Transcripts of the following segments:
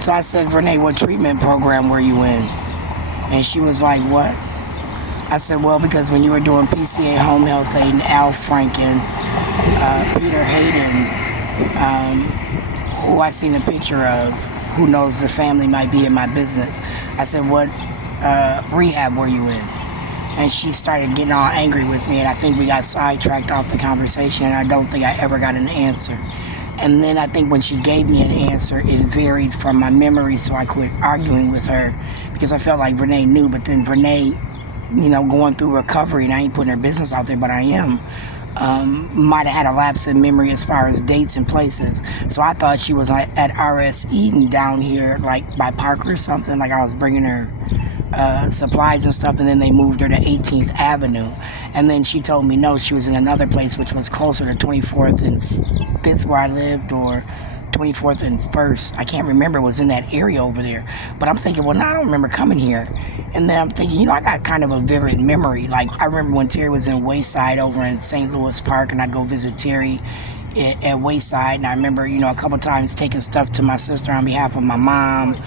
So I said, Renee, what treatment program were you in? And she was like, what? I said, well, because when you were doing PCA Home Health Aid and Al Franken, Peter Hayden, who I seen a picture of, who knows the family might be in my business. I said, what rehab were you in? And she started getting all angry with me, and I think we got sidetracked off the conversation, and I don't think I ever got an answer. And then I think when she gave me an answer, it varied from my memory, so I quit arguing with her because I felt like Renee knew, but then Renee, going through recovery, and I ain't putting her business out there, but I am, might have had a lapse in memory as far as dates and places. So I thought she was at R.S. Eden down here, like by Parker or something, like I was bringing her supplies and stuff, and then they moved her to 18th Avenue. And then she told me no, she was in another place which was closer to 24th and 5th where I lived, or 24th and 1st. I can't remember. It was in that area over there. But I'm thinking, well, no, I don't remember coming here. And then I'm thinking, I got kind of a vivid memory. Like, I remember when Terry was in Wayside over in St. Louis Park, and I'd go visit Terry at Wayside, and I remember, a couple times taking stuff to my sister on behalf of my mom.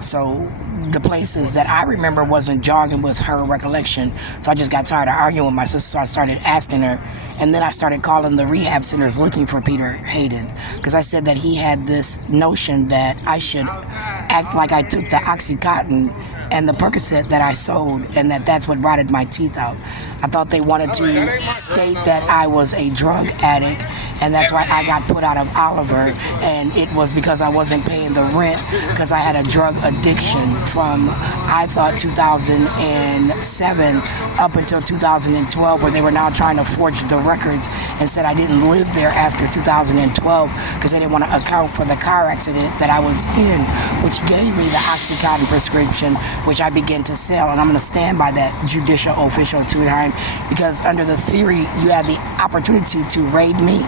So the places that I remember wasn't jogging with her recollection. So I just got tired of arguing with my sister, so I started asking her. And then I started calling the rehab centers looking for Peter Hayden, because I said that he had this notion that I should act like I took the Oxycontin and the Percocet that I sold, and that's what rotted my teeth out. I thought they wanted to state that I was a drug addict, and that's why I got put out of Oliver, and it was because I wasn't paying the rent because I had a drug addiction from, I thought, 2007 up until 2012, where they were now trying to forge the records and said I didn't live there after 2012 because they didn't want to account for the car accident that I was in, which gave me the Oxycontin prescription, which I began to sell. And I'm going to stand by that judicial official Tudheim, because under the theory, you had the opportunity to raid me,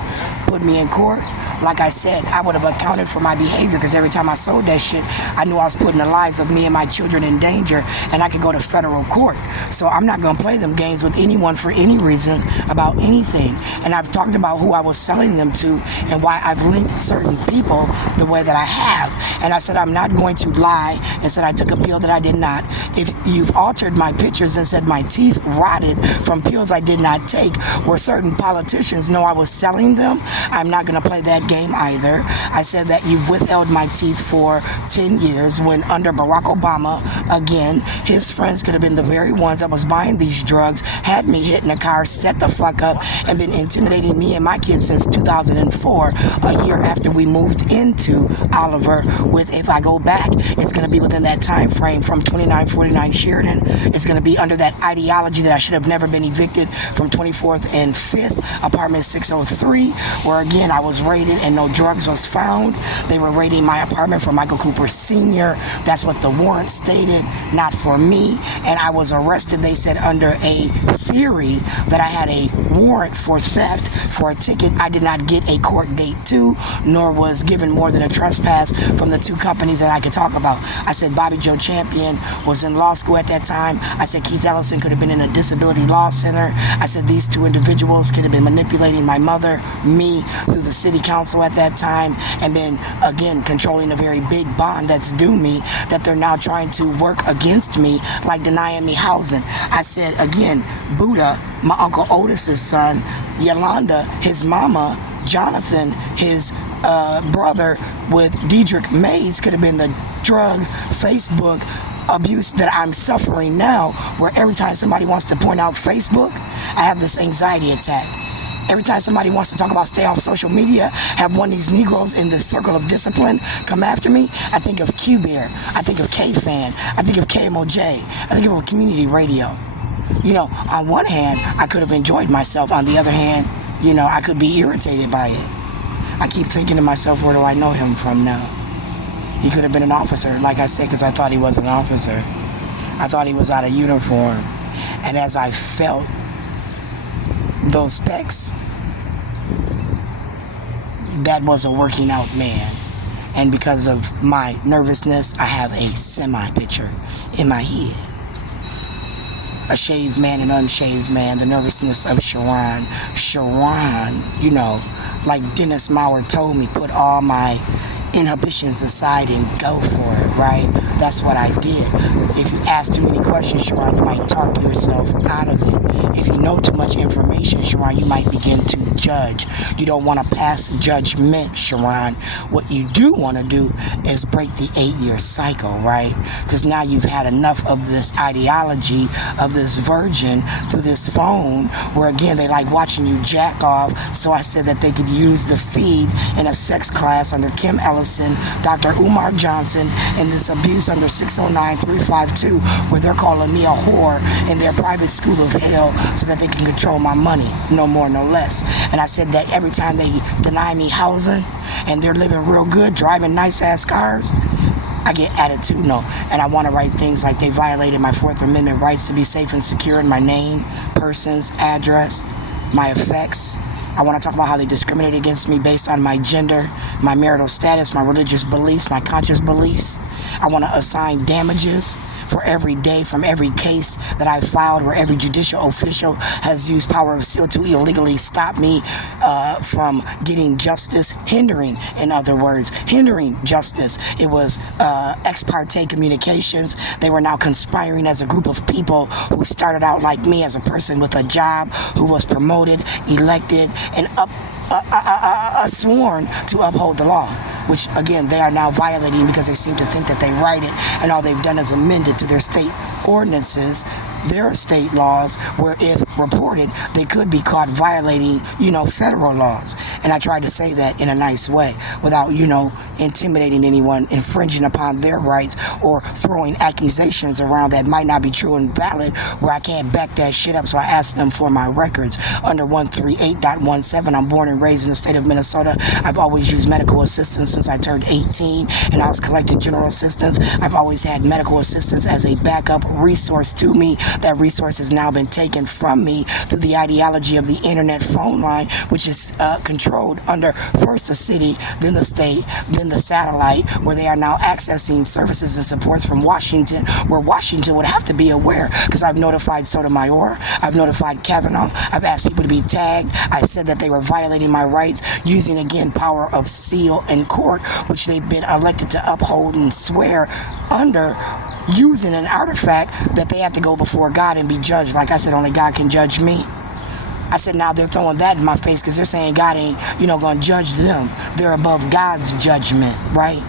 put me in court. Like I said, I would have accounted for my behavior, because every time I sold that shit, I knew I was putting the lives of me and my children in danger, and I could go to federal court. So I'm not going to play them games with anyone for any reason about anything. And I've talked about who I was selling them to and why I've linked certain people the way that I have. And I said I'm not going to lie and said I took a pill that I did not. If you've altered my pictures and said my teeth rotted from pills I did not take, where certain politicians know I was selling them, I'm not going to play that game either. I said that you've withheld my teeth for 10 years when under Barack Obama, again, his friends could have been the very ones that was buying these drugs, had me hit in a car, set the fuck up, and been intimidating me and my kids since 2004, a year after we moved into Oliver. With, if I go back, it's going to be within that time frame from 2949 Sheridan. It's going to be under that ideology that I should have never been evicted from 24th and 5th, apartment 603, where again I was raided and no drugs was found. They were raiding my apartment for Michael Cooper Sr. That's what the warrant stated, not for me. And I was arrested, they said, under a theory that I had a warrant for theft for a ticket I did not get a court date to, nor was given more than a trespass from the two companies that I could talk about. I said Bobby Joe Champion was in law school at that time. I said Keith Ellison could have been in a disability law center. I said these two individuals could have been manipulating my mother, me, through the city council at that time, and then again controlling a very big bond that's due me, that they're now trying to work against me, like denying me housing. I said again, Buddha, my Uncle Otis's son, Yolanda, his mama, Jonathan, his brother with Dedrick Mays could have been the drug Facebook abuse that I'm suffering now, where every time somebody wants to point out Facebook, I have this anxiety attack. Every time somebody wants to talk about stay off social media, have one of these Negroes in this circle of discipline come after me, I think of Q-Bear, I think of K-Fan, I think of KMOJ, I think of community radio. On one hand, I could have enjoyed myself. On the other hand, I could be irritated by it. I keep thinking to myself, where do I know him from now? He could have been an officer, like I said, because I thought he was an officer. I thought he was out of uniform. And as I felt those specs, that was a working out man. And because of my nervousness, I have a semi-picture in my head. A shaved man and unshaved man, the nervousness of Sharon, like Dennis Maurer told me, put all my inhibitions aside and go for it, right? That's what I did. If you ask too many questions, Sharon, you might talk yourself out of it. If you know too much information, Sharon, you might begin to judge. You don't want to pass judgment, Sharon. What you do want to do is break the 8-year cycle, right? Because now you've had enough of this ideology of this virgin through this phone where, again, they like watching you jack off. So I said that they could use the feed in a sex class under Kim Ellison, Dr. Umar Johnson, and this abuse under 609-352, where they're calling me a whore in their private school of hell so that they can control my money, no more, no less. And I said that every time they deny me housing and they're living real good, driving nice-ass cars, I get attitudinal, and I want to write things like they violated my Fourth Amendment rights to be safe and secure in my name, persons, address, my effects. I want to talk about how they discriminate against me based on my gender, my marital status, my religious beliefs, my conscious beliefs. I want to assign damages for every day from every case that I filed where every judicial official has used power of seal to illegally stop me from getting justice, hindering, in other words, hindering justice. It was ex parte communications. They were now conspiring as a group of people who started out like me as a person with a job, who was promoted, elected, and sworn to uphold the law, which, again, they are now violating because they seem to think that they write it, and all they've done is amended to their state ordinances, their state laws, where if reported, they could be caught violating, federal laws. And I tried to say that in a nice way without, intimidating anyone, infringing upon their rights, or throwing accusations around that might not be true and valid, where I can't back that shit up. So I asked them for my records under 138.17. I'm born and raised in the state of Minnesota. I've always used medical assistance since I turned 18, and I was collecting general assistance. I've always had medical assistance as a backup resource to me. That resource has now been taken from me through the ideology of the internet phone line, which is controlled under first the city, then the state, then the satellite, where they are now accessing services and supports from Washington, where Washington would have to be aware, because I've notified Sotomayor, I've notified Kavanaugh, I've asked people to be tagged. I said that they were violating my rights using, again, power of seal in court, which they've been elected to uphold and swear under, using an artifact that they have to go before God and be judged. Like I said, only God can judge me. I said, now they're throwing that in my face because they're saying God ain't, going to judge them. They're above God's judgment, right?